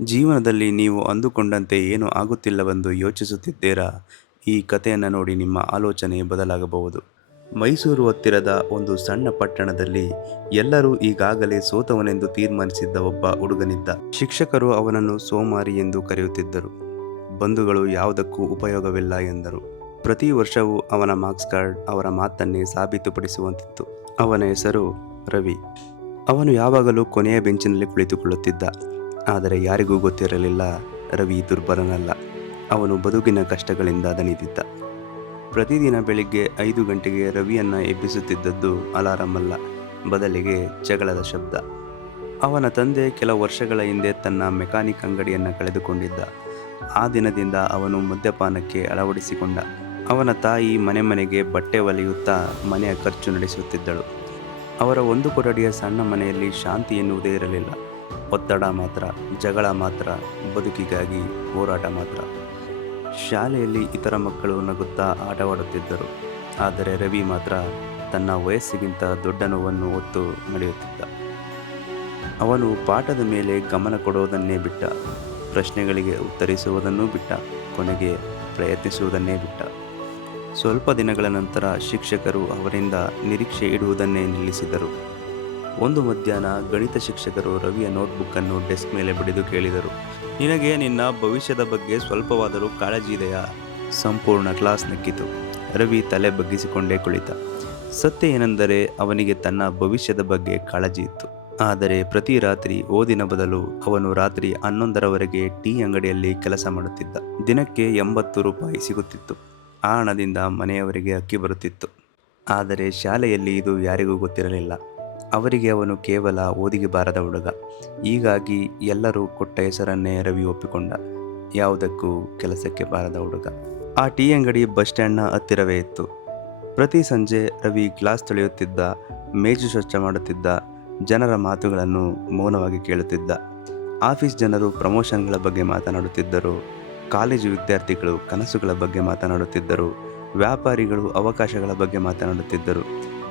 ಜೀವನದಲ್ಲಿ ನೀವು ಅಂದುಕೊಂಡಂತೆ ಏನು ಆಗುತ್ತಿಲ್ಲವೆಂದು ಯೋಚಿಸುತ್ತಿದ್ದೀರಾ? ಈ ಕಥೆಯನ್ನು ನೋಡಿ ನಿಮ್ಮ ಆಲೋಚನೆ ಬದಲಾಗಬಹುದು. ಮೈಸೂರು ಹತ್ತಿರದ ಒಂದು ಸಣ್ಣ ಪಟ್ಟಣದಲ್ಲಿ ಎಲ್ಲರೂ ಈಗಾಗಲೇ ಸೋತವನೆಂದು ತೀರ್ಮಾನಿಸಿದ್ದ ಒಬ್ಬ ಹುಡುಗನಿದ್ದ. ಶಿಕ್ಷಕರು ಅವನನ್ನು ಸೋಮಾರಿ ಎಂದು ಕರೆಯುತ್ತಿದ್ದರು. ಬಂಧುಗಳು ಯಾವುದಕ್ಕೂ ಉಪಯೋಗವಿಲ್ಲ ಎಂದರು. ಪ್ರತಿ ವರ್ಷವೂ ಅವನ ಮಾರ್ಕ್ಸ್ ಕಾರ್ಡ್ ಅವರ ಮಾತನ್ನೇ ಸಾಬೀತುಪಡಿಸುವಂತಿತ್ತು. ಅವನ ಹೆಸರು ರವಿ. ಅವನು ಯಾವಾಗಲೂ ಕೊನೆಯ ಬೆಂಚಿನಲ್ಲಿ ಕುಳಿತುಕೊಳ್ಳುತ್ತಿದ್ದ. ಆದರೆ ಯಾರಿಗೂ ಗೊತ್ತಿರಲಿಲ್ಲ, ರವಿ ದುರ್ಬಲನಲ್ಲ. ಅವನು ಬದುಕಿನ ಕಷ್ಟಗಳಿಂದ ದಣಿದಿದ್ದ. ಪ್ರತಿದಿನ ಬೆಳಿಗ್ಗೆ 5 ಗಂಟೆಗೆ ರವಿಯನ್ನು ಎಬ್ಬಿಸುತ್ತಿದ್ದದ್ದು ಅಲಾರಂ ಅಲ್ಲ, ಬದಲಿಗೆ ಜಗಳದ ಶಬ್ದ. ಅವನ ತಂದೆ ಕೆಲ ವರ್ಷಗಳ ಹಿಂದೆ ತನ್ನ ಮೆಕ್ಯಾನಿಕ್ ಅಂಗಡಿಯನ್ನು ಕಳೆದುಕೊಂಡಿದ್ದ. ಆ ದಿನದಿಂದ ಅವನು ಮದ್ಯಪಾನಕ್ಕೆ ಅಳವಡಿಸಿಕೊಂಡ. ಅವನ ತಾಯಿ ಮನೆ ಮನೆಗೆ ಬಟ್ಟೆ ಹೊಲಿಯುತ್ತಾ ಮನೆಯ ಖರ್ಚು ನಡೆಸುತ್ತಿದ್ದಳು. ಅವರ ಒಂದು ಕೊಠಡಿಯ ಸಣ್ಣ ಮನೆಯಲ್ಲಿ ಶಾಂತಿ ಎನ್ನುವುದೇ ಇರಲಿಲ್ಲ. ಒತ್ತಡ ಮಾತ್ರ, ಜಗಳ ಮಾತ್ರ, ಬದುಕಿಗಾಗಿ ಹೋರಾಟ ಮಾತ್ರ. ಶಾಲೆಯಲ್ಲಿ ಇತರ ಮಕ್ಕಳು ನಗುತ್ತಾ ಆಟವಾಡುತ್ತಿದ್ದರು. ಆದರೆ ರವಿ ಮಾತ್ರ ತನ್ನ ವಯಸ್ಸಿಗಿಂತ ದೊಡ್ಡ ನೋವನ್ನು ಹೊತ್ತು ನಡೆಯುತ್ತಿದ್ದ. ಅವನು ಪಾಠದ ಮೇಲೆ ಗಮನ ಕೊಡುವುದನ್ನೇ ಬಿಟ್ಟ, ಪ್ರಶ್ನೆಗಳಿಗೆ ಉತ್ತರಿಸುವುದನ್ನೂ ಬಿಟ್ಟ, ಕೊನೆಗೆ ಪ್ರಯತ್ನಿಸುವುದನ್ನೇ ಬಿಟ್ಟ. ಸ್ವಲ್ಪ ದಿನಗಳ ನಂತರ ಶಿಕ್ಷಕರು ಅವರಿಂದ ನಿರೀಕ್ಷೆ ಇಡುವುದನ್ನೇ ನಿಲ್ಲಿಸಿದರು. ಒಂದು ಮಧ್ಯಾಹ್ನ ಗಣಿತ ಶಿಕ್ಷಕರು ರವಿಯ ನೋಟ್ಬುಕ್ಕನ್ನು ಡೆಸ್ಕ್ ಮೇಲೆ ಬಡಿದು ಕೇಳಿದರು, ನಿನಗೆ ನಿನ್ನ ಭವಿಷ್ಯದ ಬಗ್ಗೆ ಸ್ವಲ್ಪವಾದರೂ ಕಾಳಜಿ ಇದೆಯಾ? ಸಂಪೂರ್ಣ ಕ್ಲಾಸ್ ನಕ್ಕಿತು. ರವಿ ತಲೆ ಬಗ್ಗಿಸಿಕೊಂಡೇ ಕುಳಿತ. ಸತ್ಯ ಏನೆಂದರೆ ಅವನಿಗೆ ತನ್ನ ಭವಿಷ್ಯದ ಬಗ್ಗೆ ಕಾಳಜಿ ಇತ್ತು. ಆದರೆ ಪ್ರತಿ ರಾತ್ರಿ ಓದಿನ ಬದಲು ಅವನು ರಾತ್ರಿ 11ರವರೆಗೆ ಟೀ ಅಂಗಡಿಯಲ್ಲಿ ಕೆಲಸ ಮಾಡುತ್ತಿದ್ದ. ದಿನಕ್ಕೆ 80 ರೂಪಾಯಿ ಸಿಗುತ್ತಿತ್ತು. ಆ ಹಣದಿಂದ ಮನೆಯವರಿಗೆ ಅಕ್ಕಿ ಬರುತ್ತಿತ್ತು. ಆದರೆ ಶಾಲೆಯಲ್ಲಿ ಇದು ಯಾರಿಗೂ ಗೊತ್ತಿರಲಿಲ್ಲ. ಅವರಿಗೆ ಅವನು ಕೇವಲ ಓದಿಗೆ ಬಾರದ ಹುಡುಗ. ಹೀಗಾಗಿ ಎಲ್ಲರೂ ಕೊಟ್ಟ ಹೆಸರನ್ನೇ ರವಿ ಒಪ್ಪಿಕೊಂಡ, ಯಾವುದಕ್ಕೂ ಕೆಲಸಕ್ಕೆ ಬಾರದ ಹುಡುಗ. ಆ ಟೀ ಅಂಗಡಿ ಬಸ್ ಸ್ಟ್ಯಾಂಡ್ನ ಹತ್ತಿರವೇ ಇತ್ತು. ಪ್ರತಿ ಸಂಜೆ ರವಿ ಗ್ಲಾಸ್ ತೊಳೆಯುತ್ತಿದ್ದ, ಮೇಜು ಸ್ವಚ್ಛ ಮಾಡುತ್ತಿದ್ದ, ಜನರ ಮಾತುಗಳನ್ನು ಮೌನವಾಗಿ ಕೇಳುತ್ತಿದ್ದ. ಆಫೀಸ್ ಜನರು ಪ್ರಮೋಷನ್ಗಳ ಬಗ್ಗೆ ಮಾತನಾಡುತ್ತಿದ್ದರು, ಕಾಲೇಜು ವಿದ್ಯಾರ್ಥಿಗಳು ಕನಸುಗಳ ಬಗ್ಗೆ ಮಾತನಾಡುತ್ತಿದ್ದರು, ವ್ಯಾಪಾರಿಗಳು ಅವಕಾಶಗಳ ಬಗ್ಗೆ ಮಾತನಾಡುತ್ತಿದ್ದರು.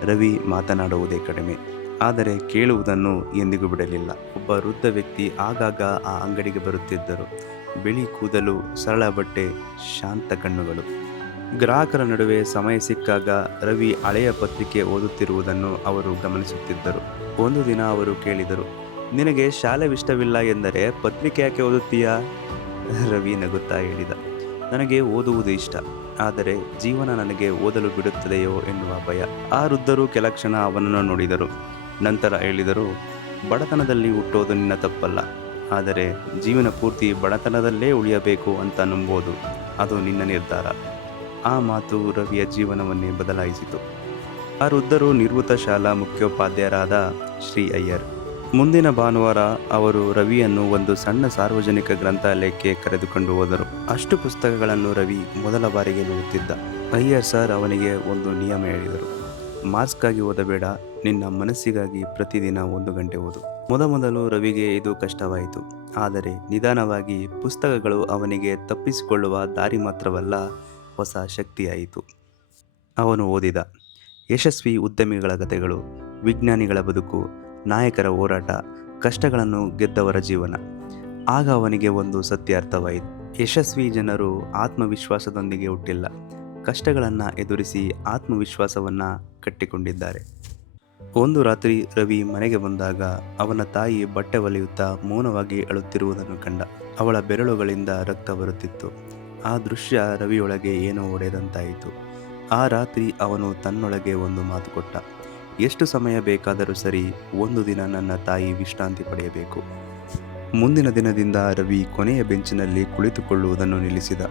ರವಿ ಮಾತನಾಡುವುದೇ ಕಡಿಮೆ, ಆದರೆ ಕೇಳುವುದನ್ನು ಎಂದಿಗೂ ಬಿಡಲಿಲ್ಲ. ಒಬ್ಬ ವೃದ್ಧ ವ್ಯಕ್ತಿ ಆಗಾಗ ಆ ಅಂಗಡಿಗೆ ಬರುತ್ತಿದ್ದರು. ಬಿಳಿ ಕೂದಲು, ಸರಳ ಬಟ್ಟೆ, ಶಾಂತ ಕಣ್ಣುಗಳು. ಗ್ರಾಹಕರ ನಡುವೆ ಸಮಯ ಸಿಕ್ಕಾಗ ರವಿ ಹಳೆಯ ಪತ್ರಿಕೆ ಓದುತ್ತಿರುವುದನ್ನು ಅವರು ಗಮನಿಸುತ್ತಿದ್ದರು. ಒಂದು ದಿನ ಅವರು ಕೇಳಿದರು, ನಿನಗೆ ಶಾಲೆವಿಷ್ಟವಿಲ್ಲ ಎಂದರೆ ಪತ್ರಿಕೆ ಯಾಕೆ ಓದುತ್ತೀಯಾ? ರವಿ ನಗುತ್ತಾ ಹೇಳಿದ, ನನಗೆ ಓದುವುದು ಇಷ್ಟ, ಆದರೆ ಜೀವನ ನನಗೆ ಓದಲು ಬಿಡುತ್ತದೆಯೋ ಎನ್ನುವ ಭಯ. ಆ ವೃದ್ಧರು ಕೆಲ ಕ್ಷಣ ಅವನನ್ನು ನೋಡಿದರು. ನಂತರ ಹೇಳಿದರು, ಬಡತನದಲ್ಲಿ ಹುಟ್ಟೋದು ನಿನ್ನ ತಪ್ಪಲ್ಲ, ಆದರೆ ಜೀವನ ಪೂರ್ತಿ ಬಡತನದಲ್ಲೇ ಉಳಿಯಬೇಕು ಅಂತ ನಂಬೋದು ಅದು ನಿನ್ನ ನಿರ್ಧಾರ. ಆ ಮಾತು ರವಿಯ ಜೀವನವನ್ನೇ ಬದಲಾಯಿಸಿತು. ಆ ವೃದ್ಧರು ನಿವೃತ್ತ ಶಾಲಾ ಮುಖ್ಯೋಪಾಧ್ಯಾಯರಾದ ಶ್ರೀ ಅಯ್ಯರ್. ಮುಂದಿನ ಭಾನುವಾರ ಅವರು ರವಿಯನ್ನು ಒಂದು ಸಣ್ಣ ಸಾರ್ವಜನಿಕ ಗ್ರಂಥಾಲಯಕ್ಕೆ ಕರೆದುಕೊಂಡು ಹೋದರು. ಅಷ್ಟು ಪುಸ್ತಕಗಳನ್ನು ರವಿ ಮೊದಲ ಬಾರಿಗೆ ನೋಡುತ್ತಿದ್ದ. ಅಯ್ಯರ್ ಸರ್ ಅವನಿಗೆ ಒಂದು ನಿಯಮ ಹೇಳಿದರು, ಮಾರ್ಕ್ಸ್ಗಾಗಿ ಓದಬೇಡ, ನಿನ್ನ ಮನಸ್ಸಿಗಾಗಿ ಪ್ರತಿದಿನ 1 ಗಂಟೆ ಓದು. ಮೊದಮೊದಲು ರವಿಗೆ ಇದು ಕಷ್ಟವಾಯಿತು. ಆದರೆ ನಿಧಾನವಾಗಿ ಪುಸ್ತಕಗಳು ಅವನಿಗೆ ತಪ್ಪಿಸಿಕೊಳ್ಳುವ ದಾರಿ ಮಾತ್ರವಲ್ಲ, ಹೊಸ ಶಕ್ತಿಯಾಯಿತು. ಅವನು ಓದಿದ. ಯಶಸ್ವಿ ಉದ್ಯಮಿಗಳ ಕಥೆಗಳು, ವಿಜ್ಞಾನಿಗಳ ಬದುಕು, ನಾಯಕರ ಹೋರಾಟ, ಕಷ್ಟಗಳನ್ನು ಗೆದ್ದವರ ಜೀವನ. ಆಗ ಅವನಿಗೆ ಒಂದು ಸತ್ಯ ಅರ್ಥವಾಯಿತು. ಯಶಸ್ವಿ ಜನರು ಆತ್ಮವಿಶ್ವಾಸದೊಂದಿಗೆ ಹುಟ್ಟಿಲ್ಲ, ಕಷ್ಟಗಳನ್ನು ಎದುರಿಸಿ ಆತ್ಮವಿಶ್ವಾಸವನ್ನು ಕಟ್ಟಿಕೊಂಡಿದ್ದಾರೆ. ಒಂದು ರಾತ್ರಿ ರವಿ ಮನೆಗೆ ಬಂದಾಗ ಅವನ ತಾಯಿ ಬಟ್ಟೆ ಹೊಲಿಯುತ್ತಾ ಮೌನವಾಗಿ ಅಳುತ್ತಿರುವುದನ್ನು ಕಂಡ. ಅವಳ ಬೆರಳುಗಳಿಂದ ರಕ್ತ ಬರುತ್ತಿತ್ತು. ಆ ದೃಶ್ಯ ರವಿಯೊಳಗೆ ಏನೋ ಒಡೆದಂತಾಯಿತು. ಆ ರಾತ್ರಿ ಅವನು ತನ್ನೊಳಗೆ ಒಂದು ಮಾತು ಕೊಟ್ಟ, ಎಷ್ಟು ಸಮಯ ಬೇಕಾದರೂ ಸರಿ, ಒಂದು ದಿನ ನನ್ನ ತಾಯಿ ವಿಶ್ರಾಂತಿ ಪಡೆಯಬೇಕು. ಮುಂದಿನ ದಿನದಿಂದ ರವಿ ಕೊನೆಯ ಬೆಂಚಿನಲ್ಲಿ ಕುಳಿತುಕೊಳ್ಳುವುದನ್ನು ನಿಲ್ಲಿಸಿದ.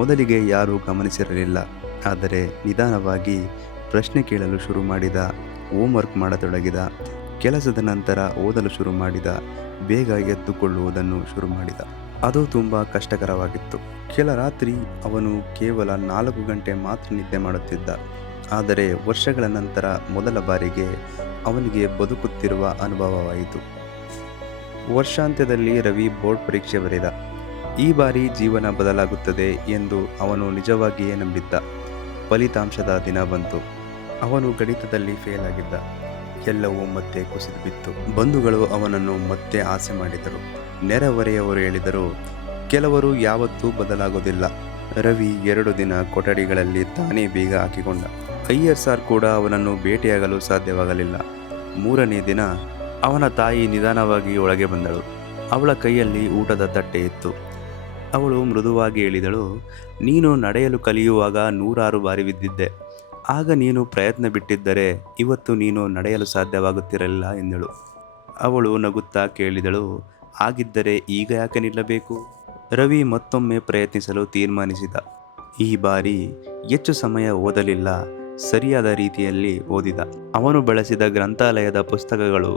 ಮೊದಲಿಗೆ ಯಾರೂ ಗಮನಿಸಿರಲಿಲ್ಲ, ಆದರೆ ನಿಧಾನವಾಗಿ ಪ್ರಶ್ನೆ ಕೇಳಲು ಶುರು ಮಾಡಿದ, ಹೋಮ್ವರ್ಕ್ ಮಾಡತೊಡಗಿದ. ಕೆಲಸದ ನಂತರ ಓದಲು ಶುರು ಮಾಡಿದ, ಬೇಗ ಎದ್ದುಕೊಳ್ಳುವುದನ್ನು ಶುರು ಮಾಡಿದ. ಅದು ತುಂಬ ಕಷ್ಟಕರವಾಗಿತ್ತು. ಕೆಲ ರಾತ್ರಿ ಅವನು ಕೇವಲ 4 ಗಂಟೆ ಮಾತ್ರ ನಿದ್ದೆ ಮಾಡುತ್ತಿದ್ದ. ಆದರೆ ವರ್ಷಗಳ ನಂತರ ಮೊದಲ ಬಾರಿಗೆ ಅವನಿಗೆ ಬದುಕುತ್ತಿರುವ ಅನುಭವವಾಯಿತು. ವರ್ಷಾಂತ್ಯದಲ್ಲಿ ರವಿ ಬೋರ್ಡ್ ಪರೀಕ್ಷೆ ಬರೆದ. ಈ ಬಾರಿ ಜೀವನ ಬದಲಾಗುತ್ತದೆ ಎಂದು ಅವನು ನಿಜವಾಗಿಯೇ ನಂಬಿದ್ದ. ಫಲಿತಾಂಶದ ದಿನ ಬಂತು. ಅವನು ಗಣಿತದಲ್ಲಿ ಫೇಲ್ ಆಗಿದ್ದ. ಎಲ್ಲವೂ ಮತ್ತೆ ಕುಸಿದು ಬಿತ್ತು. ಬಂಧುಗಳು ಅವನನ್ನು ಮತ್ತೆ ಆಸೆ ಮಾಡಿದರು. ನೆರೆಹೊರೆಯವರು ಹೇಳಿದರು. ಕೆಲವರು ಯಾವತ್ತೂ ಬದಲಾಗೋದಿಲ್ಲ. ರವಿ 2 ದಿನ ಕೊಠಡಿಗಳಲ್ಲಿ ತಾನೇ ಬೀಗ ಹಾಕಿಕೊಂಡ. ಅಯ್ಯರ್ ಸಾರ್ ಕೂಡ ಅವನನ್ನು ಭೇಟಿಯಾಗಲು ಸಾಧ್ಯವಾಗಲಿಲ್ಲ. 3ನೇ ದಿನ ಅವನ ತಾಯಿ ನಿಧಾನವಾಗಿ ಒಳಗೆ ಬಂದಳು. ಅವಳ ಕೈಯಲ್ಲಿ ಊಟದ ತಟ್ಟೆ ಇತ್ತು. ಅವಳು ಮೃದುವಾಗಿ ಹೇಳಿದಳು, ನೀನು ನಡೆಯಲು ಕಲಿಯುವಾಗ 100 ಬಾರಿ ಬಿದ್ದಿದ್ದೆ. ಆಗ ನೀನು ಪ್ರಯತ್ನ ಬಿಟ್ಟಿದ್ದರೆ ಇವತ್ತು ನೀನು ನಡೆಯಲು ಸಾಧ್ಯವಾಗುತ್ತಿರಲಿಲ್ಲ ಎಂದಳು. ಅವಳು ನಗುತ್ತಾ ಕೇಳಿದಳು, ಹಾಗಿದ್ದರೆ ಈಗ ಯಾಕೆ ನಿಲ್ಲಬೇಕು? ರವಿ ಮತ್ತೊಮ್ಮೆ ಪ್ರಯತ್ನಿಸಲು ತೀರ್ಮಾನಿಸಿದ. ಈ ಬಾರಿ ಹೆಚ್ಚು ಸಮಯ ಓದಲಿಲ್ಲ, ಸರಿಯಾದ ರೀತಿಯಲ್ಲಿ ಓದಿದ. ಅವನು ಬಳಸಿದ ಗ್ರಂಥಾಲಯದ ಪುಸ್ತಕಗಳು,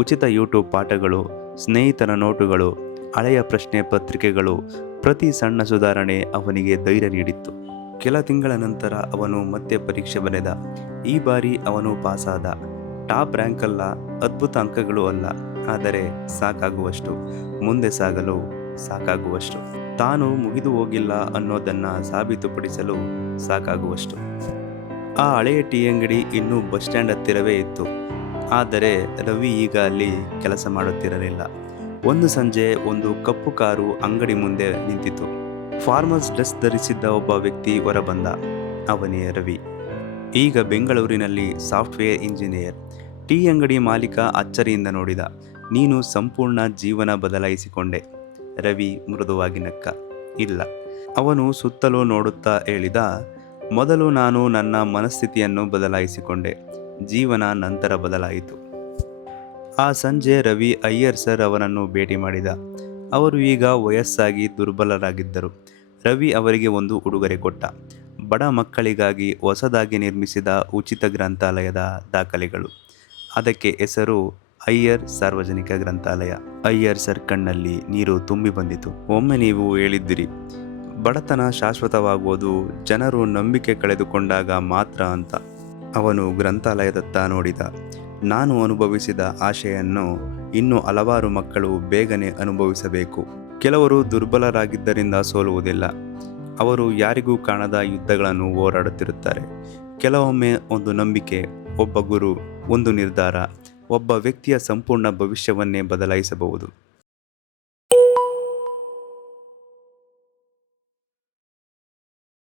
ಉಚಿತ ಯೂಟ್ಯೂಬ್ ಪಾಠಗಳು, ಸ್ನೇಹಿತರ ನೋಟುಗಳು, ಹಳೆಯ ಪ್ರಶ್ನೆ ಪತ್ರಿಕೆಗಳು, ಪ್ರತಿ ಸಣ್ಣ ಸುಧಾರಣೆ ಅವನಿಗೆ ಧೈರ್ಯ ನೀಡಿತ್ತು. ಕೆಲ ತಿಂಗಳ ನಂತರ ಅವನು ಮತ್ತೆ ಪರೀಕ್ಷೆ ಬರೆದ. ಈ ಬಾರಿ ಅವನು ಪಾಸಾದ. ಟಾಪ್ ರ್ಯಾಂಕ್ ಅಲ್ಲ, ಅದ್ಭುತ ಅಂಕಗಳು ಅಲ್ಲ, ಆದರೆ ಸಾಕಾಗುವಷ್ಟು, ಮುಂದೆ ಸಾಗಲು ಸಾಕಾಗುವಷ್ಟು, ತಾನು ಮುಗಿದು ಹೋಗಿಲ್ಲ ಅನ್ನೋದನ್ನು ಸಾಬೀತುಪಡಿಸಲು ಸಾಕಾಗುವಷ್ಟು. ಆ ಹಳೆಯ ಟೀ ಅಂಗಡಿ ಇನ್ನೂ ಬಸ್ ಸ್ಟ್ಯಾಂಡ್ ಹತ್ತಿರವೇ ಇತ್ತು. ಆದರೆ ರವಿ ಈಗ ಅಲ್ಲಿ ಕೆಲಸ ಮಾಡುತ್ತಿರಲಿಲ್ಲ. ಒಂದು ಸಂಜೆ ಒಂದು ಕಪ್ಪು ಕಾರು ಅಂಗಡಿ ಮುಂದೆ ನಿಂತಿತು. ಫಾರ್ಮರ್ಸ್ ಡ್ರೆಸ್ ಧರಿಸಿದ್ದ ಒಬ್ಬ ವ್ಯಕ್ತಿ ಹೊರಬಂದ. ಅವನೇ ರವಿ. ಈಗ ಬೆಂಗಳೂರಿನಲ್ಲಿ ಸಾಫ್ಟ್ವೇರ್ ಇಂಜಿನಿಯರ್. ಟೀ ಅಂಗಡಿ ಮಾಲೀಕ ಅಚ್ಚರಿಯಿಂದ ನೋಡಿದ. ನೀನು ಸಂಪೂರ್ಣ ಜೀವನ ಬದಲಾಯಿಸಿಕೊಂಡೆ. ರವಿ ಮೃದುವಾಗಿ ನಕ್ಕ. ಇಲ್ಲ. ಅವನು ಸುತ್ತಲೂ ನೋಡುತ್ತಾ ಹೇಳಿದ, ಮೊದಲು ನಾನು ನನ್ನ ಮನಸ್ಥಿತಿಯನ್ನು ಬದಲಾಯಿಸಿಕೊಂಡೆ. ಜೀವನ ನಂತರ ಬದಲಾಯಿತು. ಆ ಸಂಜೆ ರವಿ ಅಯ್ಯರ್ ಸರ್ ಅವರನ್ನು ಭೇಟಿ ಮಾಡಿದ. ಅವರು ಈಗ ವಯಸ್ಸಾಗಿ ದುರ್ಬಲರಾಗಿದ್ದರು. ರವಿ ಅವರಿಗೆ ಒಂದು ಉಡುಗೊರೆ ಕೊಟ್ಟ. ಬಡ ಮಕ್ಕಳಿಗಾಗಿ ಹೊಸದಾಗಿ ನಿರ್ಮಿಸಿದ ಉಚಿತ ಗ್ರಂಥಾಲಯದ ದಾಖಲೆಗಳು. ಅದಕ್ಕೆ ಹೆಸರು ಅಯ್ಯರ್ ಸಾರ್ವಜನಿಕ ಗ್ರಂಥಾಲಯ. ಅಯ್ಯರ್ ಸರ್ ಕಣ್ಣಲ್ಲಿ ನೀರು ತುಂಬಿ ಬಂದಿತು. ಒಮ್ಮೆ ನೀವು ಹೇಳಿದ್ದಿರಿ, ಬಡತನ ಶಾಶ್ವತವಾಗುವುದು ಜನರು ನಂಬಿಕೆ ಕಳೆದುಕೊಂಡಾಗ ಮಾತ್ರ ಅಂತ. ಅವನು ಗ್ರಂಥಾಲಯದತ್ತ ನೋಡಿದ. ನಾನು ಅನುಭವಿಸಿದ ಆಶೆಯನ್ನು ಇನ್ನೂ ಹಲವಾರು ಮಕ್ಕಳು ಬೇಗನೆ ಅನುಭವಿಸಬೇಕು. ಕೆಲವರು ದುರ್ಬಲರಾಗಿದ್ದರಿಂದ ಸೋಲುವುದಿಲ್ಲ. ಅವರು ಯಾರಿಗೂ ಕಾಣದ ಯುದ್ಧಗಳನ್ನು ಹೋರಾಡುತ್ತಿರುತ್ತಾರೆ. ಕೆಲವೊಮ್ಮೆ ಒಂದು ನಂಬಿಕೆ, ಒಬ್ಬ ಗುರು, ಒಂದು ನಿರ್ಧಾರ ಒಬ್ಬ ವ್ಯಕ್ತಿಯ ಸಂಪೂರ್ಣ ಭವಿಷ್ಯವನ್ನೇ ಬದಲಾಯಿಸಬಹುದು.